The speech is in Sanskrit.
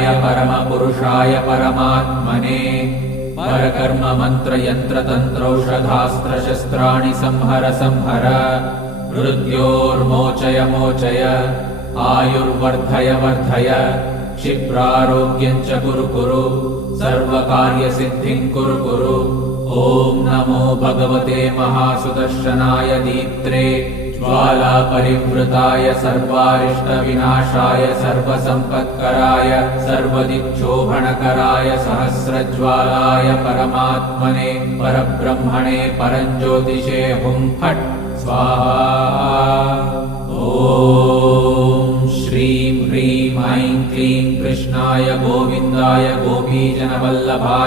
परब्रह्मपुरुषाय परमपुरुषाय परमात्मने परकर्म मंत्र यंत्र तंत्रौषधास्त्र शस्त्राणि संहर संहर मृत्योर्मोचय मोचय आयुर्वर्धय वर्धय क्षिप्रारोग्यं च कुरु कुरु सर्वकार्यसिद्धिं कुरु कुरु। ॐ नमो भगवते महासुदर्शनाय दीप्त्रे ज्वालापरिवृताय सर्वारिष्टविनाशाय सर्वसम्पत्कराय सर्वदिक्शोभनकराय सहस्रज्वालाय परमात्मने परब्रह्मणे परञ्ज्योतिषे हुं फट् स्वाहा। ॐ श्रीं ह्रीं ऐं क्लीं कृष्णाय गोविन्दाय गोपीजनवल्लभाय